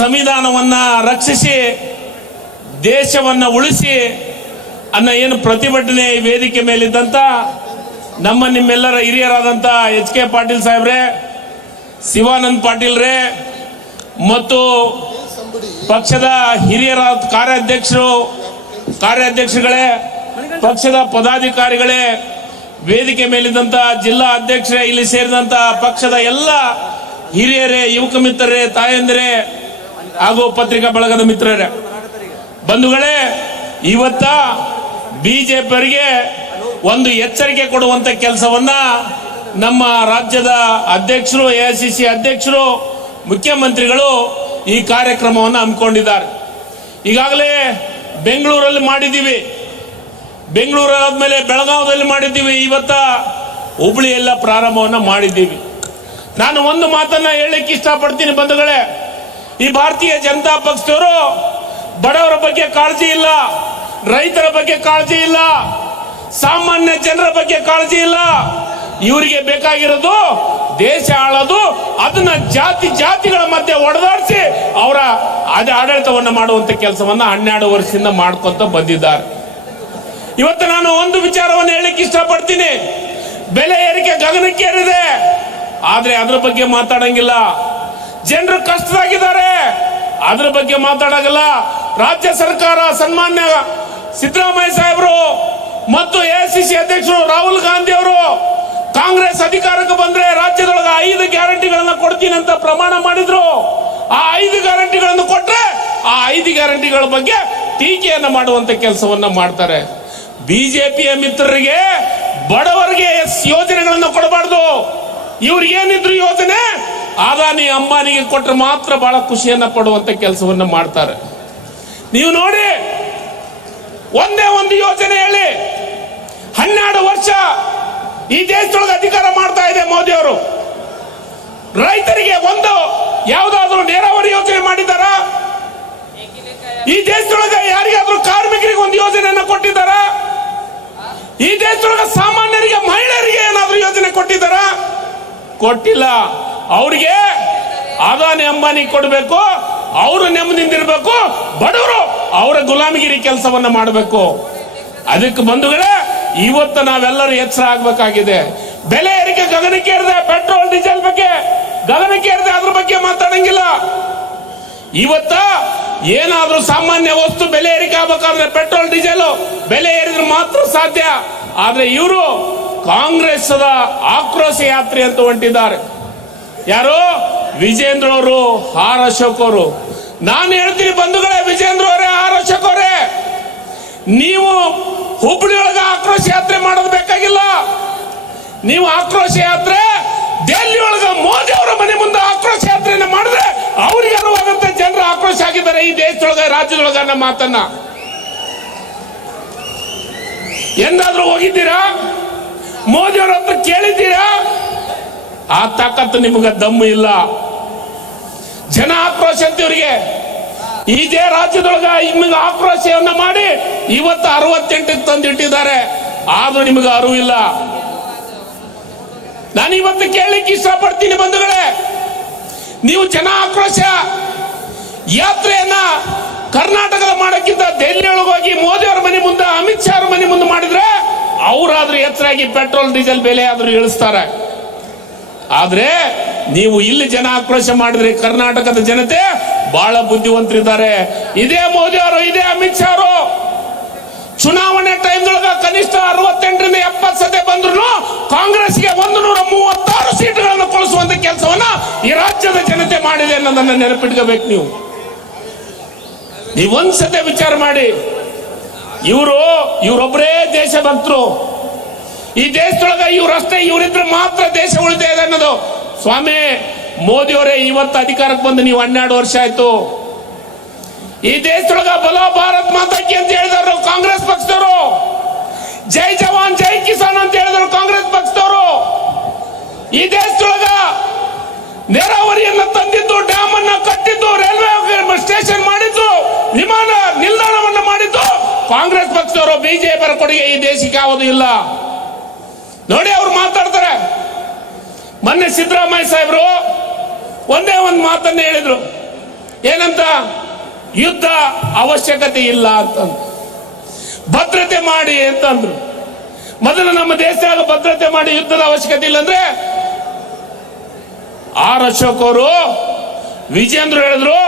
ಸಂವಿಧಾನವನ್ನ ರಕ್ಷಿಸಿ, ದೇಶವನ್ನ ಉಳಿಸಿ ಅನ್ನೋ ಏನು ಪ್ರತಿಭಟನೆ ವೇದಿಕೆ ಮೇಲಿದ್ದಂಥ ನಮ್ಮ ನಿಮ್ಮೆಲ್ಲರ ಹಿರಿಯರಾದಂಥ ಎಚ್ ಕೆ ಪಾಟೀಲ್ ಸಾಹೇಬ್ರೆ, ಶಿವಾನಂದ್ ಪಾಟೀಲ್ರೇ ಮತ್ತು ಪಕ್ಷದ ಹಿರಿಯರ ಕಾರ್ಯಾಧ್ಯಕ್ಷರು, ಕಾರ್ಯಾಧ್ಯಕ್ಷಗಳೇ, ಪಕ್ಷದ ಪದಾಧಿಕಾರಿಗಳೇ, ವೇದಿಕೆ ಮೇಲಿದ್ದಂಥ ಜಿಲ್ಲಾ ಅಧ್ಯಕ್ಷರೇ, ಇಲ್ಲಿ ಸೇರಿದಂತ ಪಕ್ಷದ ಎಲ್ಲ ಹಿರಿಯರೇ ಯುವಕ ಮಿತ್ರರೇ ತಾಯಂದಿರೇ ಹಾಗೂ ಪತ್ರಿಕಾ ಬಳಗದ ಮಿತ್ರರೇ. ಬಂಧುಗಳೇ, ಇವತ್ತ ಬಿಜೆಪಿಯವರಿಗೆ ಒಂದು ಎಚ್ಚರಿಕೆ ಕೊಡುವಂತ ಕೆಲಸವನ್ನ ನಮ್ಮ ರಾಜ್ಯದ ಅಧ್ಯಕ್ಷರು, ಎಐಸಿಸಿ ಅಧ್ಯಕ್ಷರು, ಮುಖ್ಯಮಂತ್ರಿಗಳು ಈ ಕಾರ್ಯಕ್ರಮವನ್ನು ಹಮ್ಮಿಕೊಂಡಿದ್ದಾರೆ. ಈಗಾಗಲೇ ಬೆಂಗಳೂರಲ್ಲಿ ಮಾಡಿದ್ದೀವಿ. ಬೆಂಗಳೂರು ಆದ್ಮೇಲೆ ಬೆಳಗಾವದಲ್ಲಿ ಮಾಡಿದ್ದೀವಿ. ಇವತ್ತ ಹುಬ್ಳಿಯೆಲ್ಲ ಪ್ರಾರಂಭವನ್ನ ಮಾಡಿದ್ದೀವಿ. ನಾನು ಒಂದು ಮಾತನ್ನ ಹೇಳಲಿಕ್ಕೆ ಇಷ್ಟಪಡ್ತೀನಿ ಬಂಧುಗಳೇ. ಈ ಭಾರತೀಯ ಜನತಾ ಪಕ್ಷದವರು ಬಡವರ ಬಗ್ಗೆ ಕಾಳಜಿ ಇಲ್ಲ, ರೈತರ ಬಗ್ಗೆ ಕಾಳಜಿ ಇಲ್ಲ, ಸಾಮಾನ್ಯ ಜನರ ಬಗ್ಗೆ ಕಾಳಜಿ ಇಲ್ಲ. ಇವರಿಗೆ ಬೇಕಾಗಿರೋದು ದೇಶ ಆಳೋದು, ಅದನ್ನ ಜಾತಿ ಜಾತಿಗಳ ಮಧ್ಯೆ ಒಡೆದಾಡಿಸಿ ಅವರ ಆಡಳಿತವನ್ನು ಮಾಡುವಂತ ಕೆಲಸವನ್ನ ಹನ್ನೆರಡು ವರ್ಷದಿಂದ ಮಾಡ್ಕೊಂತ ಬಂದಿದ್ದಾರೆ. ಇವತ್ತು ನಾನು ಒಂದು ವಿಚಾರವನ್ನು ಹೇಳಕ್ಕೆ ಇಷ್ಟಪಡ್ತೀನಿ. ಬೆಲೆ ಏರಿಕೆ ಗಗನಕ್ಕೇರಿದೆ. ಆದ್ರೆ ಅದ್ರ ಬಗ್ಗೆ ಮಾತಾಡಂಗಿಲ್ಲ. ಜನರು ಕಷ್ಟದಾಗಿದ್ದಾರೆ. ಅದ್ರ ಬಗ್ಗೆ ಮಾತಾಡಂಗಿಲ್ಲ ರಾಜ್ಯ ಸರ್ಕಾರ ಸನ್ಮಾನ್ಯ ಸಿದ್ದರಾಮಯ್ಯ ಸಾಹೇಬರು ಮತ್ತು ಎಐಸಿಸಿ ಅಧ್ಯಕ್ಷರು ರಾಹುಲ್ ಗಾಂಧಿ ಅವರು ಕಾಂಗ್ರೆಸ್ ಅಧಿಕಾರಕ್ಕೆ ಬಂದ್ರೆ ರಾಜ್ಯದೊಳಗೆ ಐದು ಗ್ಯಾರಂಟಿಗಳನ್ನ ಕೊಡ್ತೀನಿ ಅಂತ ಪ್ರಮಾಣ ಮಾಡಿದ್ರು. ಆ ಐದು ಗ್ಯಾರಂಟಿಗಳನ್ನು ಕೊಟ್ರೆ ಆ ಐದು ಗ್ಯಾರಂಟಿಗಳ ಬಗ್ಗೆ ಟೀಕೆಯನ್ನು ಮಾಡುವಂತ ಕೆಲಸವನ್ನ ಮಾಡ್ತಾರೆ. ಬಿಜೆಪಿಯ ಮಿತ್ರರಿಗೆ ಬಡವರಿಗೆ ಯೋಜನೆಗಳನ್ನು ಕೊಡಬಾರ್ದು. ಇವ್ರಿಗೆ ಏನಿದ್ರು ಯೋಜನೆ? ಅದಾನಿ ಅಂಬಾನಿಗೆ ಕೊಟ್ಟರೆ ಮಾತ್ರ ಬಹಳ ಖುಷಿಯನ್ನ ಪಡುವಂತ ಕೆಲಸವನ್ನ ಮಾಡ್ತಾರೆ. ನೀವು ನೋಡಿ, ಒಂದೇ ಒಂದು ಯೋಜನೆ ಹೇಳಿ, ಹನ್ನೆರಡು ವರ್ಷ ಈ ದೇಶದೊಳಗೆ ಅಧಿಕಾರ ಮಾಡ್ತಾ ಇದೆ ಮೋದಿ ಅವರು. ರೈತರಿಗೆ ಒಂದು ಯಾವುದಾದ್ರೂ ನೀರಾವರಿ ಯೋಜನೆ ಮಾಡಿದಾರ ಈ ದೇಶದೊಳಗೆ ಯಾರಿಗಾದ್ರೂ ಕಾರ್ಮಿಕರಿಗೆ ಒಂದು ಯೋಜನೆಯನ್ನು ಕೊಟ್ಟಿದ್ದಾರ? ಈ ದೇಶದೊಳಗೆ ಸಾಮಾನ್ಯರಿಗೆ ಮಹಿಳೆಯರಿಗೆ ಏನಾದ್ರೂ ಯೋಜನೆ ಕೊಟ್ಟಿದ್ದಾರ? ಕೊಟ್ಟಿಲ್ಲ. ಅವ್ರಿಗೆ ಅದಾನಿ ಅಂಬಾನಿ ಕೊಡಬೇಕು, ಅವರು ನೆಮ್ಮದಿಂದಿರ್ಬೇಕು, ಬಡವರು ಅವರ ಗುಲಾಮಗಿರಿ ಕೆಲಸವನ್ನ ಮಾಡಬೇಕು. ಅದಕ್ಕೆ ಬಂಧುಗಳೇ, ಇವತ್ತು ನಾವೆಲ್ಲರೂ ಎಚ್ಚರ ಆಗ್ಬೇಕಾಗಿದೆ. ಬೆಲೆ ಏರಿಕೆ ಗಗನಕ್ಕೇರಿದೆ ಪೆಟ್ರೋಲ್, ಡೀಸೆಲ್ ಬಗ್ಗೆ ಗಗನಕ್ಕೇರಿದೆ ಅದ್ರ ಬಗ್ಗೆ ಮಾತಾಡಂಗಿಲ್ಲ. ಇವತ್ತ ಏನಾದ್ರೂ ಸಾಮಾನ್ಯ ವಸ್ತು ಬೆಲೆ ಏರಿಕೆ ಆಗ್ಬೇಕಾದ್ರೆ ಪೆಟ್ರೋಲ್, ಡೀಸೆಲ್ ಬೆಲೆ ಏರಿದ್ರೆ ಮಾತ್ರ ಸಾಧ್ಯ. ಆದ್ರೆ ಇವರು ಕಾಂಗ್ರೆಸ್ ಆಕ್ರೋಶ ಯಾತ್ರೆ ಅಂತ ಹೊಂಟಿದ್ದಾರೆ. ಯಾರು? ವಿಜೇಂದ್ರ ಅವರು ಆರ್ ನಾನು ಹೇಳ್ತೀನಿ ಬಂಧುಗಳೇ ವಿಜೇಂದ್ರ ಅವರೇ ಆರ್ ಅಶೋಕ್ ಅವರೇ ನೀವು ಹುಬ್ಬಳ್ಳಿ ಒಳಗ ಆಕ್ರೋಶ ಯಾತ್ರೆ ಮಾಡೋದು ಬೇಕಾಗಿಲ್ಲ. ನೀವು ಆಕ್ರೋಶ ಯಾತ್ರೆ ದೆಹಲಿ ಒಳಗ ಮೋದಿ ಅವರ ಮನೆ ಮುಂದೆ ಆಕ್ರೋಶ ಯಾತ್ರೆಯನ್ನು ಮಾಡಿದ್ರೆ ಅವ್ರಿಗೆ ಅನುವಾದಂತೆ ಜನರು ಆಕ್ರೋಶ ಆಗಿದ್ದಾರೆ ಈ ದೇಶದೊಳಗ, ರಾಜ್ಯದೊಳಗ ನಮ್ಮ ಮಾತನ್ನ. ಎಂದಾದ್ರೂ ಹೋಗಿದ್ದೀರಾ? ಮೋದಿ ಅವರ ಹತ್ರ ಕೇಳಿದ್ದೀರಾ? ಆ ತಾಕತ್ತು ನಿಮಗೆ ದಮ್ಮು ಇಲ್ಲ. ಜನ ಆಕ್ರೋಶ ಅಂತ ಇವರಿಗೆ. ಇದೇ ರಾಜ್ಯದೊಳಗ ನಿಮಗೆ ಆಕ್ರೋಶವನ್ನ ಮಾಡಿ ಇವತ್ತು ಅರವತ್ತೆಂಟಕ್ಕೆ ತಂದಿಟ್ಟಿದ್ದಾರೆ ಆದ್ರೂ ನಿಮಗೆ ಅರಿವು ಇಲ್ಲ. ನಾನು ಇವತ್ತು ಕೇಳಲಿಕ್ಕೆ ಇಷ್ಟಪಡ್ತೀನಿ ಬಂಧುಗಳೇ. ನೀವು ಜನ ಆಕ್ರೋಶ ಯಾತ್ರೆಯನ್ನ ಕರ್ನಾಟಕದ ಮಾಡಕ್ಕಿಂತ ದೆಹಲಿ ಹೋಗಿ ಮೋದಿ ಅವರ ಮನೆ ಮುಂದೆ, ಅಮಿತ್ ಶಾ ಅವರ ಮನೆ ಮುಂದೆ ಮಾಡಿದ್ರೆ ಅವರಾದ್ರೂ ಎತ್ತರಾಗಿ ಪೆಟ್ರೋಲ್, ಡೀಸೆಲ್ ಬೆಲೆ ಆದ್ರೂ ಇಳಿಸ್ತಾರೆ. ಆದ್ರೆ ನೀವು ಇಲ್ಲಿ ಜನ ಆಕ್ರೋಶ ಮಾಡಿದ್ರೆ ಕರ್ನಾಟಕದ ಜನತೆ ಬಹಳ ಬುದ್ಧಿವಂತರಿದ್ದಾರೆ. ಇದೇ ಮೋದಿ ಅವರು, ಇದೇ ಅಮಿತ್ ಶಾ ಅವರು. ಚುನಾವಣೆ ಟೈಮ್ದೊಳಗ ಕನಿಷ್ಠ ಅರವತ್ತೆಂಟರಿಂದ ಎಪ್ಪತ್ತು ಸತೆ ಬಂದ್ರು ಕಾಂಗ್ರೆಸ್ಗೆ ಒಂದು ನೂರ ಮೂವತ್ತಾರು ಸೀಟುಗಳನ್ನು ಕೊಳಿಸುವಂತ ಕೆಲಸವನ್ನ ಈ ರಾಜ್ಯದ ಜನತೆ ಮಾಡಿದೆ ಅನ್ನೋದನ್ನ ನೆನಪಿಟ್ಕೋಬೇಕು ನೀವು. ನೀವು ಒಂದ್ಸತೆ ವಿಚಾರ ಮಾಡಿ. ಇವರು ಇವರೊಬ್ಬರೇ ದೇಶಭಕ್ತರು. ಈ ದೇಶದೊಳಗ ಇವ್ರಷ್ಟೇ ಇವರಿದ್ರೆ ಮಾತ್ರ ದೇಶ ಇದೆ ಅನ್ನೋದು. ಸ್ವಾಮಿ ಮೋದಿ ಅವರೇ ಇವತ್ತು ಅಧಿಕಾರಕ್ಕೆ ಬಂದು ನೀವು ಹನ್ನೆರಡು ವರ್ಷ ಆಯ್ತು. ಈ ದೇಶದೊಳಗ ಬಲೋ ಭಾರತ್ ಮಾತಾಕಿ ಅಂತ ಹೇಳಿದವರು ಕಾಂಗ್ರೆಸ್ ಪಕ್ಷದವರು. ಜೈ ಜವಾನ್, ಜೈ ಕಿಸಾನ್ ಅಂತ ಹೇಳಿದ್ರು ಕಾಂಗ್ರೆಸ್ ಪಕ್ಷದವರು. ಈ ದೇಶದೊಳಗ ನೀರಾವರಿಯನ್ನ ತಂದಿದ್ದು ಡ್ಯಾಮ್ ಅನ್ನ ಕಟ್ಟಿದ್ದು, ರೈಲ್ವೆ ಸ್ಟೇಷನ್ ಮಾಡಿದ್ದು, ವಿಮಾನ ನಿಲ್ದಾಣವನ್ನು ಮಾಡಿದ್ದು ಕಾಂಗ್ರೆಸ್ ಪಕ್ಷದವರು. ಬಿಜೆಪಿ ಕೊಡುಗೆ ಈ ದೇಶಕ್ಕೆ ಯಾವುದು ಇಲ್ಲ. ನೋಡಿ ಅವ್ರು ಮಾತಾಡ್ತಾರೆ. ಮೊನ್ನೆ ಸಿದ್ದರಾಮಯ್ಯ ಸಾಹೇಬರು ಒಂದೇ ಒಂದು ಮಾತನ್ನ ಹೇಳಿದ್ರು. ಏನಂತ? ಯುದ್ಧ ಅವಶ್ಯಕತೆ ಇಲ್ಲ ಅಂತಂದ್ರು. ಭದ್ರತೆ ಮಾಡಿ ಅಂತಂದ್ರು. ಮೊದಲು ನಮ್ಮ ದೇಶದಾಗ ಭದ್ರತೆ ಮಾಡಿ ಯುದ್ಧದ ಅವಶ್ಯಕತೆ ಇಲ್ಲ ಅಂದ್ರೆ ಆರ್ ಅಶೋಕ್ ಅವರು ವಿಜೇಂದ್ರ ಹೇಳಿದ್ರು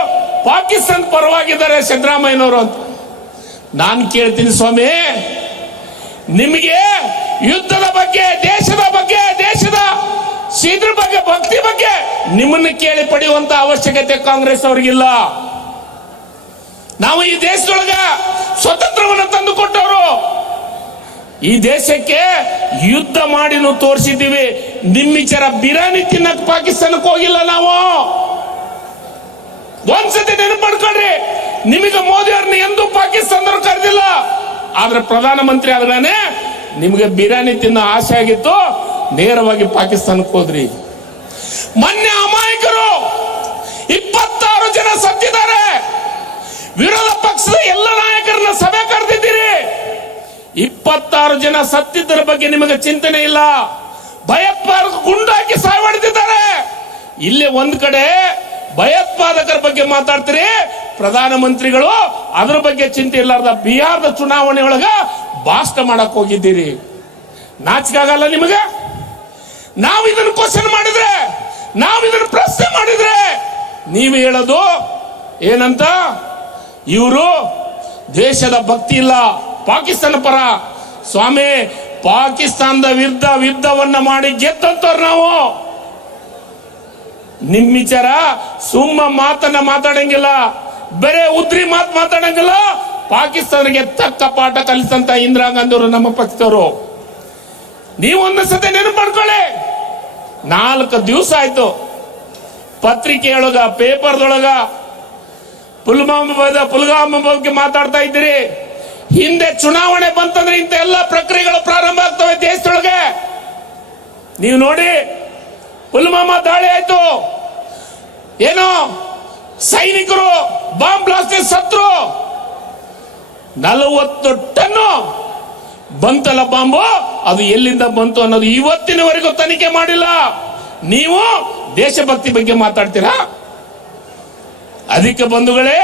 ಪಾಕಿಸ್ತಾನ ಪರವಾಗಿದ್ದಾರೆ ಸಿದ್ದರಾಮಯ್ಯನವರು ಅಂತ. ನಾನು ಕೇಳ್ತೀನಿ ಸ್ವಾಮಿ, ನಿಮಗೆ ಯುದ್ಧದ ಬಗ್ಗೆ, ದೇಶದ ಬಗ್ಗೆ, ದೇಶದ ಇದ್ರ ಬಗ್ಗೆ, ಭಕ್ತಿ ಬಗ್ಗೆ ನಿಮ್ಮನ್ನು ಕೇಳಿ ಪಡೆಯುವಂತ ಅವಶ್ಯಕತೆ ಕಾಂಗ್ರೆಸ್ ಅವ್ರಿಗಿಲ್ಲ. ನಾವು ಈ ದೇಶದೊಳಗ ಸ್ವತಂತ್ರವನ್ನು ತಂದು ಕೊಟ್ಟವರು ಈ ದೇಶಕ್ಕೆ ಯುದ್ಧ ಮಾಡಿ ತೋರಿಸಿದ್ದೀವಿ. ನಿಮ್ಮಿಚರ ಬಿರಾನಿ ತಿನ್ನಕ್ ಪಾಕಿಸ್ತಾನಕ್ಕೆ ಹೋಗಿಲ್ಲ ನಾವು. ಒಂದ್ಸತಿ ನೆನಪು ಮಾಡ್ಕೊಳ್ರಿ ನಿಮಗೆ ಮೋದಿ ಅವ್ರನ್ನ ಎಂದೂ ಪಾಕಿಸ್ತಾನದವ್ರು ಕರೆದಿಲ್ಲ. ಆದ್ರೆ ಪ್ರಧಾನಮಂತ್ರಿ ಆದ್ಮೇಲೆ ನಿಮಗೆ ಬಿರಿಯಾನಿ ತಿನ್ನೋ ಆಸೆ ಆಗಿತ್ತು, ನೇರವಾಗಿ ಪಾಕಿಸ್ತಾನಕ್ಕೆ ಹೋದ್ರಿ. ಮೊನ್ನೆ ಅಮಾಯಕರು ಇಪ್ಪತ್ತಾರು ಜನ ಸತ್ತಿದ್ದಾರೆ. ವಿರೋಧ ಪಕ್ಷದ ಎಲ್ಲ ನಾಯಕರನ್ನ ಸಭೆ ಕರೆದಿದ್ದೀರಿ. ಇಪ್ಪತ್ತಾರು ಜನ ಸತ್ತಿದ್ದರ ಬಗ್ಗೆ ನಿಮಗೆ ಚಿಂತನೆ ಇಲ್ಲ. ಭಯೋತ್ಪಾದಕ ಗುಂಡಾಕಿ ಸಾವಡಿದಿದ್ದಾರೆ ಇಲ್ಲಿ ಒಂದ್ ಕಡೆ ಭಯೋತ್ಪಾದಕರ ಬಗ್ಗೆ ಮಾತಾಡ್ತೀರಿ. ಪ್ರಧಾನಮಂತ್ರಿಗಳು ಅದರ ಬಗ್ಗೆ ಚಿಂತೆ ಇಲ್ಲಾರ್ದ ಬಿಹಾರದ ಚುನಾವಣೆ ಒಳಗ ಭಾಷಣ ಮಾಡಕ್ ಹೋಗಿದ್ದೀರಿ. ನಾಚಿಕೆ ಆಗಲ್ಲ ನಿಮಗೆ? ನಾವು ಇದನ್ನ ಕ್ವಶನ್ ಮಾಡಿದ್ರೆ, ನಾವು ಇದನ್ನ ಪ್ರಶ್ನೆ ಮಾಡಿದ್ರೆ, ನೀವು ಹೇಳೋದು ಏನಂತ? ಇವರು ದೇಶದ ಭಕ್ತಿ ಇಲ್ಲ, ಪಾಕಿಸ್ತಾನ ಪರ. ಸ್ವಾಮಿ, ಪಾಕಿಸ್ತಾನದ ವಿರುದ್ಧ ಯುದ್ಧವನ್ನ ಮಾಡಿ ಗೆದ್ದಂತವ್ರು ನಾವು. ನಿಮ್ ವಿಚಾರ ಸುಮ್ಮ ಮಾತನ್ನ ಮಾತಾಡಂಗಿಲ್ಲ, ಬೇರೆ ಉದ್ರಿ ಮಾತು ಮಾತಾಡಂಗಿಲ್ಲ ಪಾಕಿಸ್ತಾನಕ್ಕೆ ತಕ್ಕ ಪಾಠ ಕಲಿಸಂತ ಇಂದಿರಾ ಗಾಂಧಿ ಅವರು ನಮ್ಮ ಪಕ್ಷದವರು. ನೀವೊಂದು ಸತಿ ನೆನಪು ಮಾಡ್ಕೊಳ್ಳಿ. ನಾಲ್ಕು ದಿವಸ ಆಯ್ತು. ಪತ್ರಿಕೆಯೊಳಗ ಪೇಪರ್ದೊಳಗ ಪುಲ್ವಾಮ ಪುಲ್ವಾಮ ಬಗ್ಗೆ ಮಾತಾಡ್ತಾ ಇದ್ದೀರಿ. ಹಿಂದೆ ಚುನಾವಣೆ ಬಂತಂದ್ರೆ ಇಂಥ ಎಲ್ಲ ಪ್ರಕ್ರಿಯೆಗಳು ಪ್ರಾರಂಭ ಆಗ್ತವೆ ದೇಶದೊಳಗೆ. ನೀವು ನೋಡಿ, ಪುಲ್ವಾಮಾ ದಾಳಿ ಆಯ್ತು. ಏನು ಸೈನಿಕರು ಬಾಂಬ್ ಬ್ಲಾಸ್ಟ್ ಸತ್ರು. ನಲವತ್ತು ಟನ್ನು ಬಂತಲ್ಲ ಬಾಂಬು? ಅದು ಎಲ್ಲಿಂದ ಬಂತು ಅನ್ನೋದು ಇವತ್ತಿನವರೆಗೂ ತನಿಖೆ ಮಾಡಿಲ್ಲ. ನೀವು ದೇಶಭಕ್ತಿ ಬಗ್ಗೆ ಮಾತಾಡ್ತೀರಾ? ಅದಕ್ಕೆ ಬಂಧುಗಳೇ,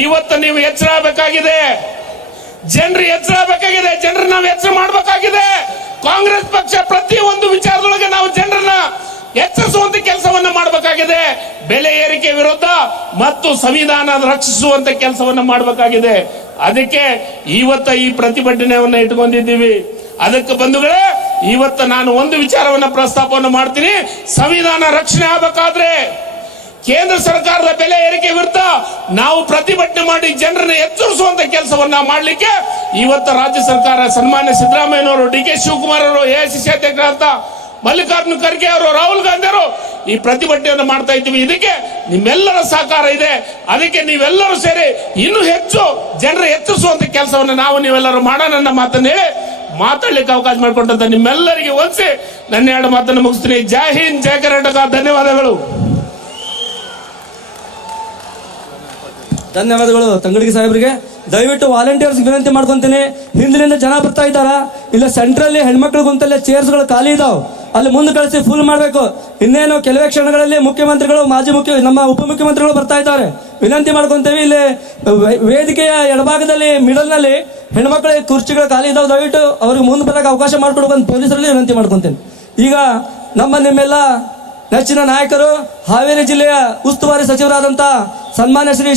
ಇವತ್ತು ನೀವು ಎಚ್ಚರ ಆಗಬೇಕಾಗಿದೆ ಜನರು ಎಚ್ಚರ ಆಗಬೇಕಾಗಿದೆ ಜನರು ನಾವು ಎಚ್ಚರ ಮಾಡಬೇಕಾಗಿದೆ. ವಿರುದ್ಧ ಮತ್ತು ಸಂವಿಧಾನ ರಕ್ಷಿಸುವಂತ ಕೆಲಸವನ್ನ ಮಾಡಬೇಕಾಗಿದೆ. ಅದಕ್ಕೆ ಇವತ್ತ ಈ ಪ್ರತಿಭಟನೆಯನ್ನ ಇಟ್ಕೊಂಡಿದ್ದೀವಿ. ಅದಕ್ಕೆ ಬಂಧುಗಳೇ, ಇವತ್ತು ನಾನು ಒಂದು ವಿಚಾರವನ್ನ ಪ್ರಸ್ತಾಪವನ್ನು ಮಾಡ್ತೀನಿ. ಸಂವಿಧಾನ ರಕ್ಷಣೆ ಆಗಬೇಕಾದ್ರೆ ಕೇಂದ್ರ ಸರ್ಕಾರದ ಬೆಲೆ ಏರಿಕೆ ವಿರುದ್ಧ ನಾವು ಪ್ರತಿಭಟನೆ ಮಾಡಿ ಜನರನ್ನ ಎಚ್ಚರಿಸುವಂತ ಕೆಲಸವನ್ನ ಮಾಡಲಿಕ್ಕೆ ಇವತ್ತು ರಾಜ್ಯ ಸರ್ಕಾರ ಸನ್ಮಾನ್ಯ ಸಿದ್ದರಾಮಯ್ಯನವರು, ಡಿ ಕೆ ಶಿವಕುಮಾರ್ ಅವರು ಎಐಸಿಸಿ ಅಧ್ಯಕ್ಷರಾದ ಮಲ್ಲಿಕಾರ್ಜುನ ಖರ್ಗೆ ಅವರು, ರಾಹುಲ್ ಗಾಂಧಿ ಅವರು ಈ ಪ್ರತಿಭಟನೆಯನ್ನು ಮಾಡ್ತಾ ಇದ್ದೀವಿ. ಇದಕ್ಕೆ ನಿಮ್ಮೆಲ್ಲರ ಸಹಕಾರ ಇದೆ. ಅದಕ್ಕೆ ನೀವೆಲ್ಲರೂ ಸೇರಿ ಇನ್ನೂ ಹೆಚ್ಚು ಜನರ ಎಚ್ಚರಿಸುವಂತ ಕೆಲಸವನ್ನು ನಾವು ನೀವೆಲ್ಲರೂ ಮಾಡೋಣ ನನ್ನ ಮಾತನ್ನ ಹೇಳಿ ಮಾತಾಡ್ಲಿಕ್ಕೆ ಅವಕಾಶ ಮಾಡಿಕೊಂಡಂತ ನಿಮ್ಮೆಲ್ಲರಿಗೆ ಒಂದ್ಸಿ ನನ್ನ ಎರಡು ಮಾತನ್ನು ಮುಗಿಸ್ತೀನಿ. ಜೈ ಹಿಂದ್, ಜೈ ಕರ್ನಾಟಕ. ಧನ್ಯವಾದಗಳು. ಧನ್ಯವಾದಗಳು ತಂಗಡಿಗೆ ಸಾಹೇಬರಿಗೆ. ದಯವಿಟ್ಟು ವಾಲಂಟಿಯರ್ಸ್ ವಿನಂತಿ ಮಾಡ್ಕೊಂತೀನಿ. ಹಿಂದಿನಿಂದ ಜನ ಬರ್ತಾ ಇದ್ದಾರಾ? ಇಲ್ಲ ಸೆಂಟ್ರಲ್ಲಿ ಹೆಣ್ಮಕ್ಳಿಗೆ ಅಂತಲ್ಲೇ ಚೇರ್ಸ್ಗಳು ಖಾಲಿ ಇದಾವ್? ಅಲ್ಲಿ ಮುಂದೆ ಕಳಿಸಿ ಫುಲ್ ಮಾಡಬೇಕು. ಇನ್ನೇನು ಕೆಲವೇ ಕ್ಷಣಗಳಲ್ಲಿ ಮುಖ್ಯಮಂತ್ರಿಗಳು, ಮಾಜಿ ಮುಖ್ಯ, ನಮ್ಮ ಉಪಮುಖ್ಯಮಂತ್ರಿಗಳು ಬರ್ತಾ ಇದ್ದಾರೆ. ವಿನಂತಿ ಮಾಡ್ಕೊಂತೇವೆ, ಇಲ್ಲಿ ವೇದಿಕೆಯ ಎಡಭಾಗದಲ್ಲಿ ಮಿಡಲ್ನಲ್ಲಿ ಹೆಣ್ಮಕ್ಳಿಗೆ ಕುರ್ಚಿಗಳು ಖಾಲಿ ಇದಾವ್ ದಯವಿಟ್ಟು ಅವ್ರಿಗೆ ಮುಂದೆ ಬರಕ್ಕೆ ಅವಕಾಶ ಮಾಡ್ಕೊಡ್ಬೇಕಂತ ಪೊಲೀಸರಲ್ಲಿ ವಿನಂತಿ ಮಾಡ್ಕೊಂತೇನೆ. ಈಗ ನಮ್ಮ ನಿಮ್ಮೆಲ್ಲ ನೆಚ್ಚಿನ ನಾಯಕರು, ಹಾವೇರಿ ಜಿಲ್ಲೆಯ ಉಸ್ತುವಾರಿ ಸಚಿವರಾದಂತಹ ಸನ್ಮಾನ್ಯ ಶ್ರೀ